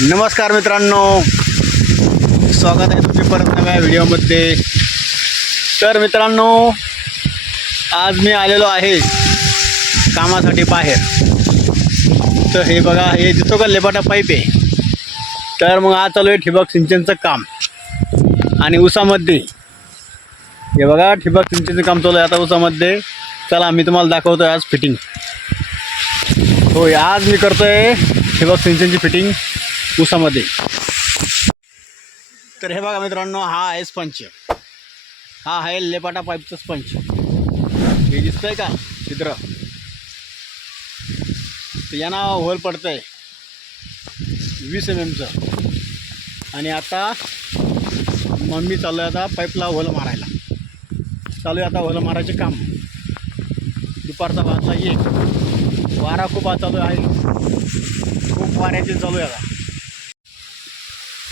नमस्कार मित्रांनो, स्वागत आहे तुमचे परत नव्या व्हिडिओमध्ये। तर मित्रांनो, आज मी आलेलो आहे कामासाठी बाहेर। तर हे बघा, हे दिसतो का लेपाटा पाईप आहे। तर मग आज चालू आहे ठिबक सिंचनचं काम आणि ऊसामध्ये हे बघा ठिबक सिंचनचं काम चालू आहे आता ऊसामध्ये। चला मी तुम्हाला दाखवतो आज फिटिंग। होय, आज मी करतोय ठिबक सिंचनची फिटिंग ऊसामध्ये। तर हे बघा मित्रांनो, हा आहे स्पंच, हा आहे लेपाटा पाईपचं स्पंच। हे दिसतंय का छिद्र, तर यांना होल पडतंय 20 mm आणि आता मम्मी चालू आहे आता पाईपला होल मारायला। चालू आहे आता होल मारायचे काम। दुपारचा वाजता 1, वारा खूप चालू आहे, खूप वाऱ्याचे चालू आहे आता।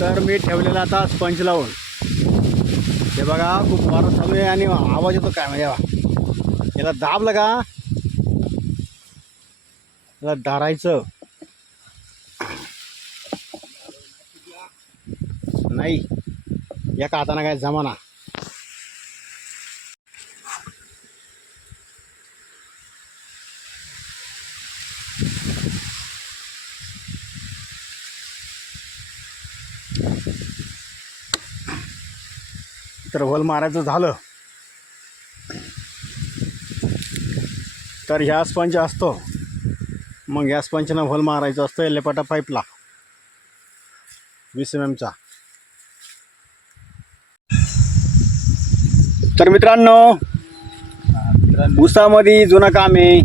तर मी ठेवलेला आता स्पंज लावून, हे बघा खूप वारा चालू आहे आणि आवाज येतो काय म्हणजे याला दाबलं का याला धारायचं नाही, एका हाताने काय जमाना। तर होल मारायचं झालं तर ह्या स्पंज असतो, मग ह्या स्पंजनं होल मारायचं असतं लेपाटा पाईपला 20 mm चा। तर मित्रांनो, ऊसामध्ये जुनं काम आहे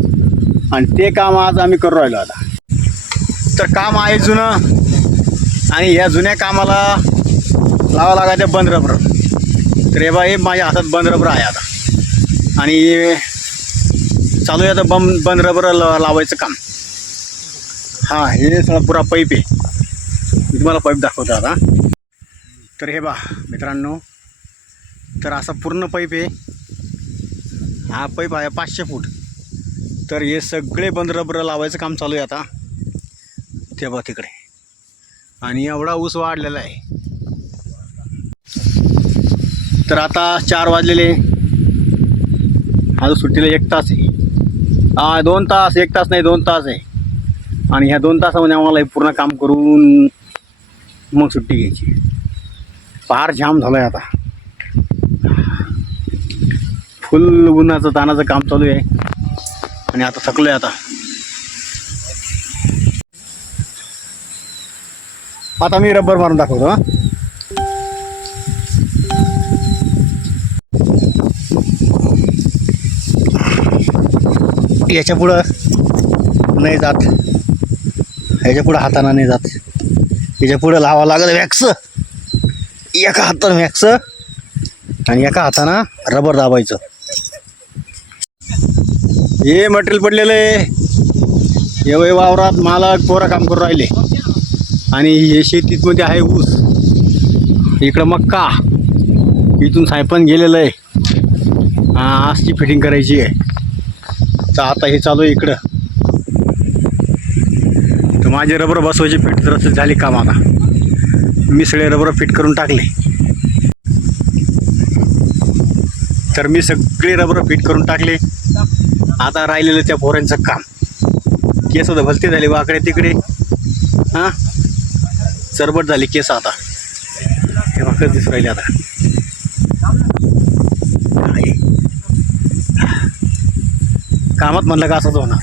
आणि ते काम आज आम्ही करू राहिलो आता। तर काम आहे जुनं आणि या जुन्या कामाला लावा लागायचं बंद रबर। तर हे बा, हे माझ्या हातात बंद रबर आहे आता आणि चालू आहे आता बंद रबर लावायचं काम। हां, हे सगळा पुरा पाईप आहे, मी तुम्हाला पाईप दाखवतो आता। तर हे बा मित्रांनो, तर असा पूर्ण पाईप आहे, हा पाईप आहे 500 फूट। तर हे सगळे बंद रबर लावायचं काम चालू आहे आता ते बा तिकडे, आणि एवढा ऊस वाढलेला आहे। तर आता 4 वाजलेले, आज सुट्टीला 1 तास आहे, 2 तास, 1 तास नाही 2 तास आहे। आणि ह्या 2 तासामध्ये आम्हाला हे पूर्ण काम करून मग सुट्टी घ्यायची। फार जाम झालं आहे आता, फुल उन्हाचं तानाचं काम चालू आहे आणि आता थकलो आहे आता मी रबर मारून दाखवतो। हां, याच्या पुढं नाही जात, ह्याच्या पुढं हाताने नाही जात, याच्या पुढं लावा लागत वॅक्स, एका हातानं वॅक्स आणि एका हातानं रबर दाबायचं। हे मटेरियल पडलेलं आहे, हे वावरात मालक पोरं काम करून राहिले आणि हे शेतीत मध्ये आहे ऊस, इकडं मक्का, इथून सायपन गेलेलं आहे। आजची फिटिंग करायची आहे, तर आता हे चालू आहे इकडं। तर माझे रबर बसवायचे फिट जर झाली काम, आता मी सगळे रबर फिट करून टाकले। तर मी सगळे रबर फिट करून टाकले, आता राहिलेलं त्या पोरांचं काम। केस होतं भलते झाले वाकडे तिकडे, हां चरबट झाली केस, आता हे वाकड दिसून राहिले आता। कामात म्हणलं का असंच होणार।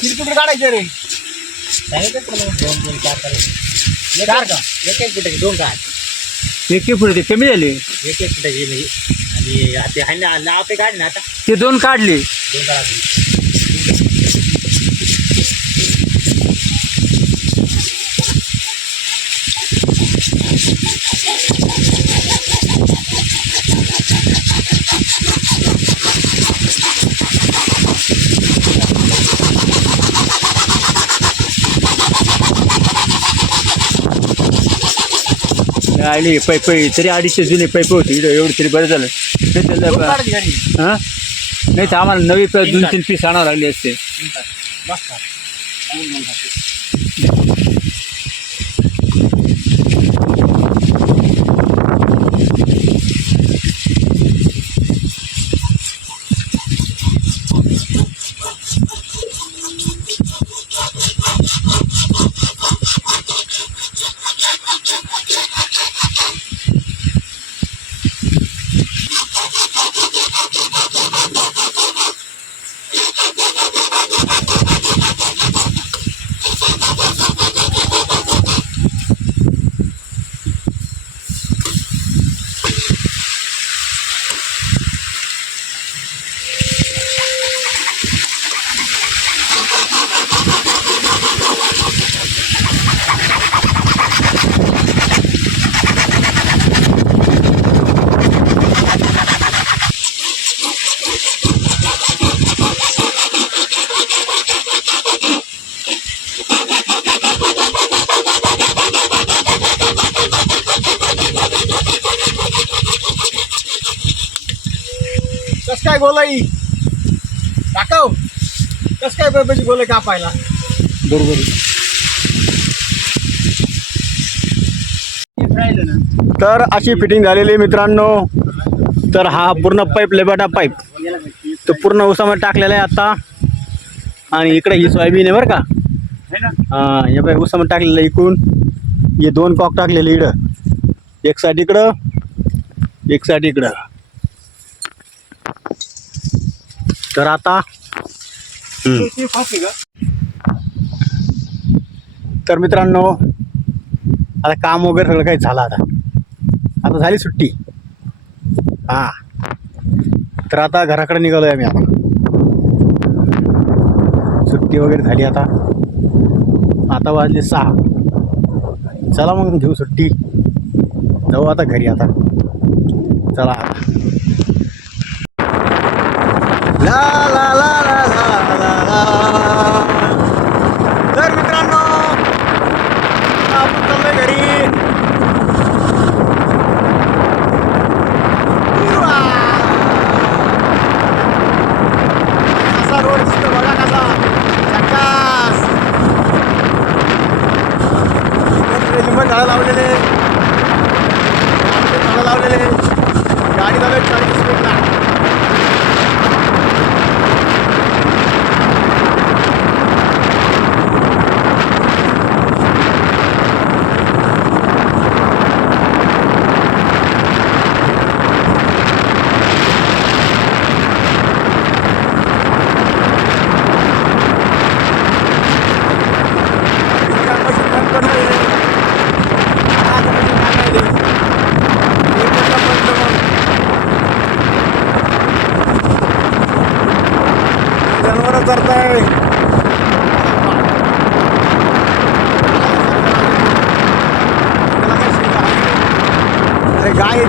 किती कुठे काढायचे रे? 4 का? 1 फुटाचे 2 काढ, 1 फुटाचे कमी झाले, 1 फुटाचे म्हणजे। आणि ते आहे ना नाव ते काढ ना, आता ते 2 काढले, 2 काढले। आली पाईप तरी 250 जुने पाईप होते इथं, एवढी तरी बरं झालं नाही त्याला। हां, नाही तर आम्हाला नवी 2-3 पीस आणावं लागले असते। गोलाई टाकाव कस काय पैपाची गोलाई कापायला बरोबर तर अशी फिटिंग झालेली आहे मित्रांनो. तर हा पूर्ण पाईप लेबाटा पाईप तो पूर्ण उसामध्ये टाकलेला आहे आता. आणि इकडे ही सोयाबीन आहे बरं का. हां हे बाई उसामध्ये टाकलेलं आहे. इकडून हे 2 कॉक टाकलेले इकडं, एक साईड इकडं एक साईड इकडं. तर आता तर मित्रांनो आता काम वगैरे सगळं काही झालं. आता झाली सुट्टी. हां तर आता घराकडे निघालो आहे आम्ही. आता सुट्टी वगैरे झाली. आता वाजले 6. चला मग घेऊ सुट्टी, जाऊ आता घरी. आता चला ला ला ला ला ला ला ला. तर मित्रांनो आपण चाललोय घरी. असा रोड दिसतो बघा कसा झकास. लिंबू झाडं लावलेले, झाडं लावलेले. गाडी चालू 40 स्पीडला. जनावर चरताय. अरे गाय